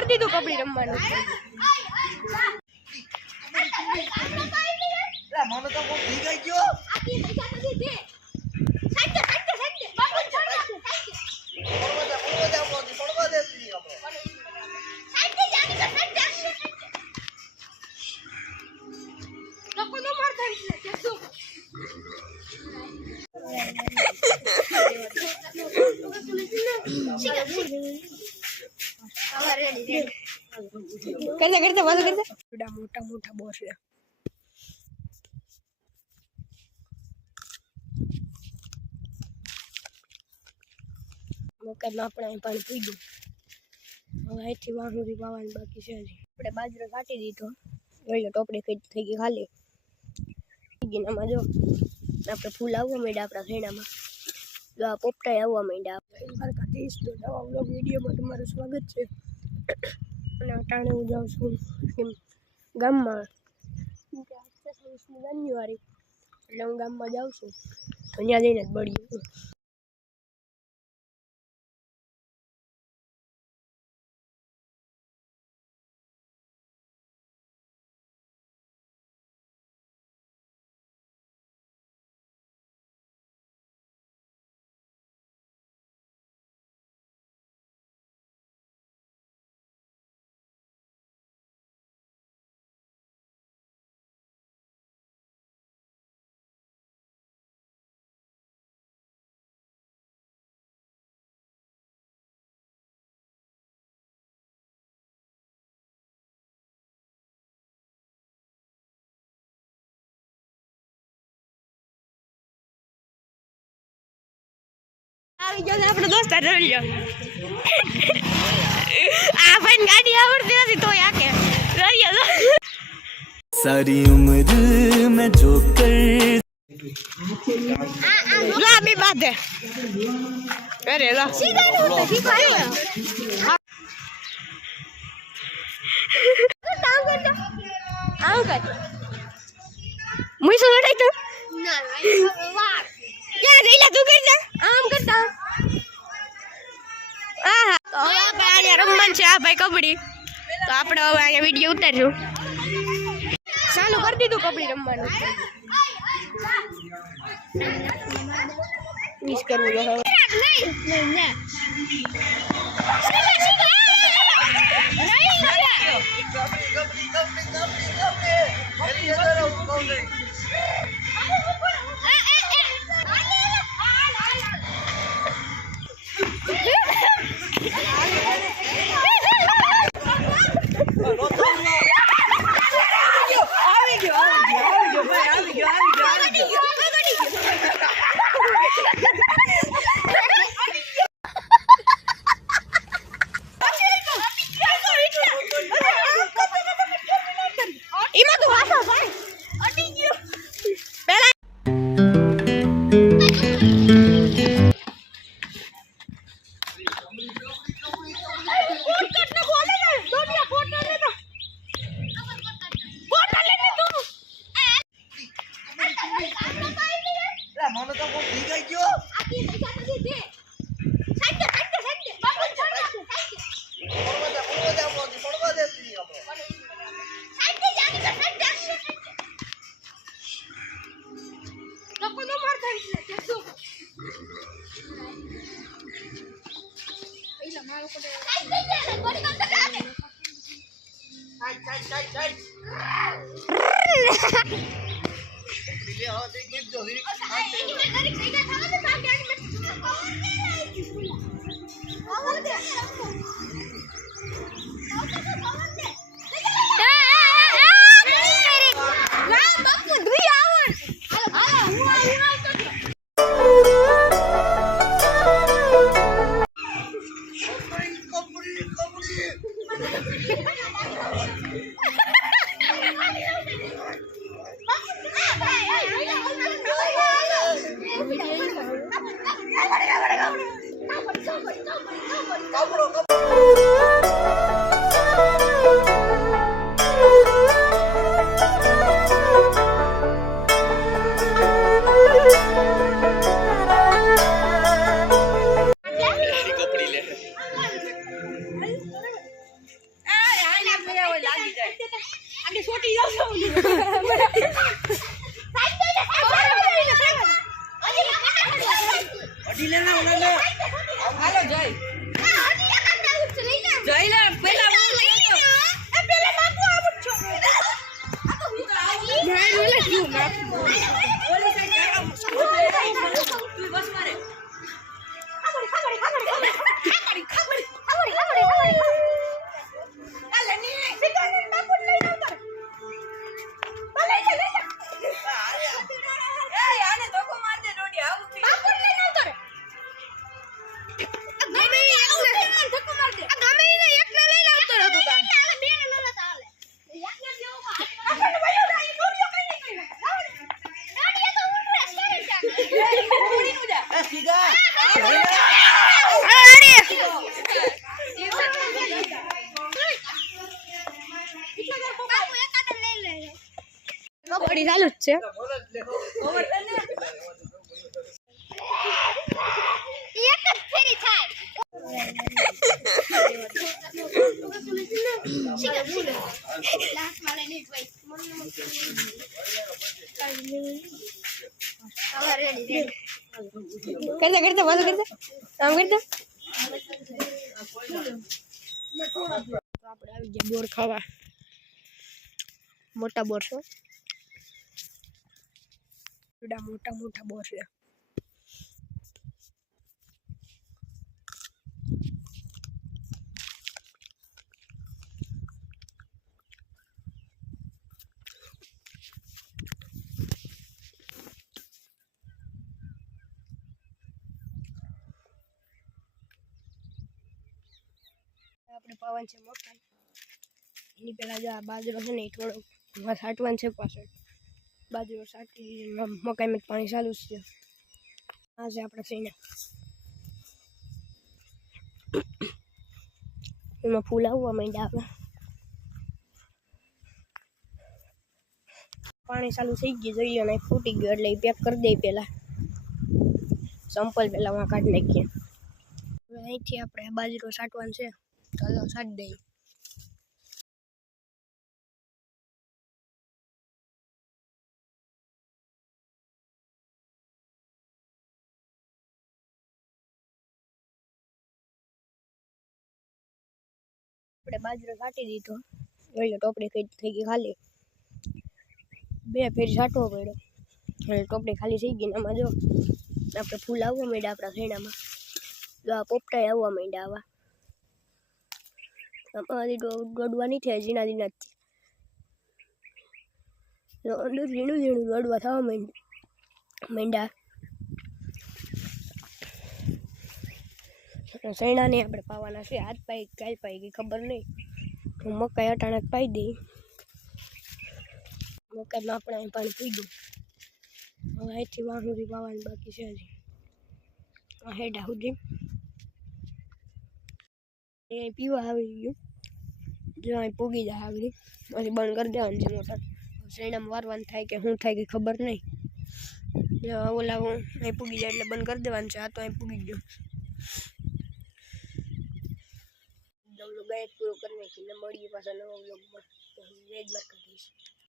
કરી દીધું કબડ્ડી રમવાનું. મને તો બહુ ભી ગઈ ગયો. કરતા કરતા વાલો કરતા મોટા મોટા બોર છે. મકાનમાં આપણે અહીં પાણી પી ગયું. હવે અહીંથી વાહુરી વાવવાનું બાકી છે. આપણે બાજરો કાઢી દીધો. જોઈ ટોપડી થઈ ગઈ ખાલી. ગીનામાં જો આપણે ફૂલ આવવા માંડ્યા આપણા ખેડામાં. જો આ પોપટાઈ આવવા માંડ્યા. મારા દેશ તો નવા વ્લોગ વિડીયોમાં તમારું સ્વાગત છે. અને અટાણે હું જાઉં છું ગામમાં. 26મી જાન્યુઆરી એટલે હું ગામમાં જાઉં છું. તો ત્યાં જઈને જ બળ્યું. આવી ગયો આપણો દોસ્ત રલ્યો. આ ભાઈ ગાડી આવડતી નથી તો આકે રલ્યો. सारी उम्र मैं जो कर લાંબી બાત હે. અરે લા સીધા નો તો શીખાય. આમ કરતો આમ કરતો મુઈ શું લડાઈ તો ના વાહ ક્યાં જઈલા તું કરતા આમ કરતા. આહા તો હવે આપણે અહીંયા રમવાનું છે. આ ભાઈ કબડ્ડી. તો આપણે હવે અહીંયા વિડીયો ઉતારશું. ચાલુ કરી દીધું કબડ્ડી રમવાનું. મિસ કરવું તો હવે મને તો બહુ ભી ગઈ ગયો. અડી લેના ઉનાને હાલો જય જય લે પેલા હું લઈ લ્યો એ પેલા બાપુ આવું છો ના ઓલા ક્યું ના ઓલી સાઈડ તું બસ મારે અલે ની સીતાને બાપુ લઈ આવતા ભલે લે લે એ આને ધોકો માર દે ડોડી આવું થઈ બાપુ લઈ આવતો રે ગમે ઈ એકને ધોકો માર દે ગમે ઈને એકને લઈ આવતો રે તું તાન આલે બે ને ન ચાલે એકને દેવો આપણને વયો જાય ડોડીઓ કઈ નહીં ડોડીઓ તો ઉઠરે સ્ટોરી ચાલે ડોડી નું જા એ સીધા કબડ્ડી ચાલુ જ છે ઓવર ને એક જ ફેરી થાય લાસ્ટ મારે નહીં ભાઈ હવે રેડી કરતા કરતા વાલો કરતા આમ કરતા તો આપણે આવી ગયા બોર ખાવા મોટા બોર છે મોટા મોટા બોર છે આપણે પવન છે મકાઈ એની પેલા જો આ બાજરો છે ને એ થોડો સાટવાનું છે પાછળ બાજરો સાટી મકાઈમાં પાણી ચાલુ છે આ છે આપણે સૈના એમાં ફૂલ આવવા માંડ્યા આપણે પાણી ચાલુ થઈ ગયું જોઈએ અને ફૂટી ગયું એટલે પેક કરી દઈએ પહેલાં સંપલ પહેલાં વાં કાઢી નાખીએ હવે અહીંથી આપણે બાજરો સાટવાનું છે ચાલો સાટી દઈએ આપણે બાજરો સાટી દીધો એટલે ટોપડી થઈ ગઈ ખાલી બે ફેરી સાટવો પડ્યો એટલે ટોપડી ખાલી થઈ ગઈ ને આમાં જો આપણે ફૂલ આવવા માંડ્યા આપણા સૈણામાં જો આ પોપટાઈ આવવા માંડ્યા આવા અમારી દોડવા નહીં થયા ઝીણા ઝીણા અંદર ઝીણું ઝીણું દોડવા થવા માંડ્યા સૈણાને આપણે પાવાના છે હાથ પાઈ કાલ પાઈ ગઈ ખબર નહીં હું મકાઈ અટાણે પાઈ દઈ મકાઈમાં આપણે અહીં પાણી પી ગયું હવે અહીંથી વાહ સુધી પાવાની બાકી છે હજી આ હેડા સુધી એ પીવા આવી ગયું જો અહીં પૂગી જાય આગળ પછી બંધ કરી દેવાનું છે મોટર સૈણામાં વારવાનું થાય કે શું થાય કે ખબર નહીં જો ઓલા અહીં પૂગી જાય એટલે બંધ કરી દેવાનું છે આ તો અહીં પૂગી ગયું ગાય પૂરો કરી નાખીને મળીએ પાછા નવા બ્લોગમાં જય દ્વારકાધીશ.